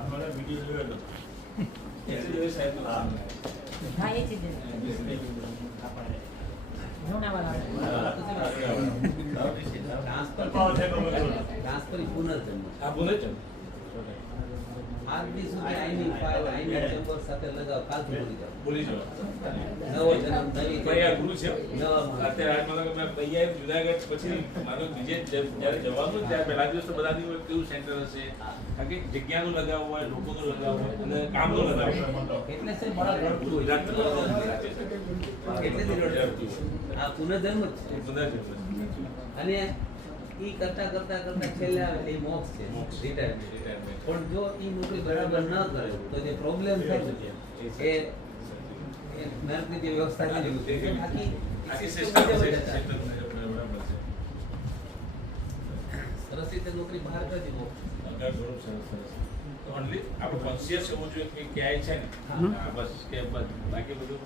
हमारा वीडियो जो है तो ऐसे जो है शायद हाँ ये चीज़ होने वाला है ટ્રાન્સફર પુનર્જન્મ आप बोले चल આજ દી સુધી આઈની ફાઇલ આઈની ચેમ્બર સાથે લગાવ કાલથી ભૂલી જાવ बोली जो નવો જન્મ નવી ભાઈ આ ગુરુ છે નવા અત્યારે હાલ મતલબ મેં તૈયાર જુનાગઢ પછી માનો બીજે જ્યારે જવાનું ત્યારે પહેલા દિવસ તો બધાની હોય કેવું સેન્ટર હશે કારણ કે જગ્યાનું લગાવવું હોય લોકોનું લગાવવું હોય અને કામનું લગાવવું હોય એટલે છે બડા રડતું હોય એટલે જ રડતું હોય આ પુનર્જન્મ જ છે બધા છે અને ઈ કરતા કરતા કરતા છેલ્લે આવે એ મોક્ષ છે રિટાયરમેન્ટ પણ જો ઈ નોકરી બરાબર ન કરે તો જે પ્રોબ્લેમ થાય છે એ નર્કની જે વ્યવસ્થા છે આખી આખી સિસ્ટમ સિસ્ટમ બરાબર છે બરાબર છે સરસ રીતે નોકરી બહાર કરી દો અગર થોડું સરસ સરસ તો ઓનલી આપણે કોન્શિયસ હોવું જોઈએ કે ક્યાંય છે ને બસ કે બસ બાકી બધું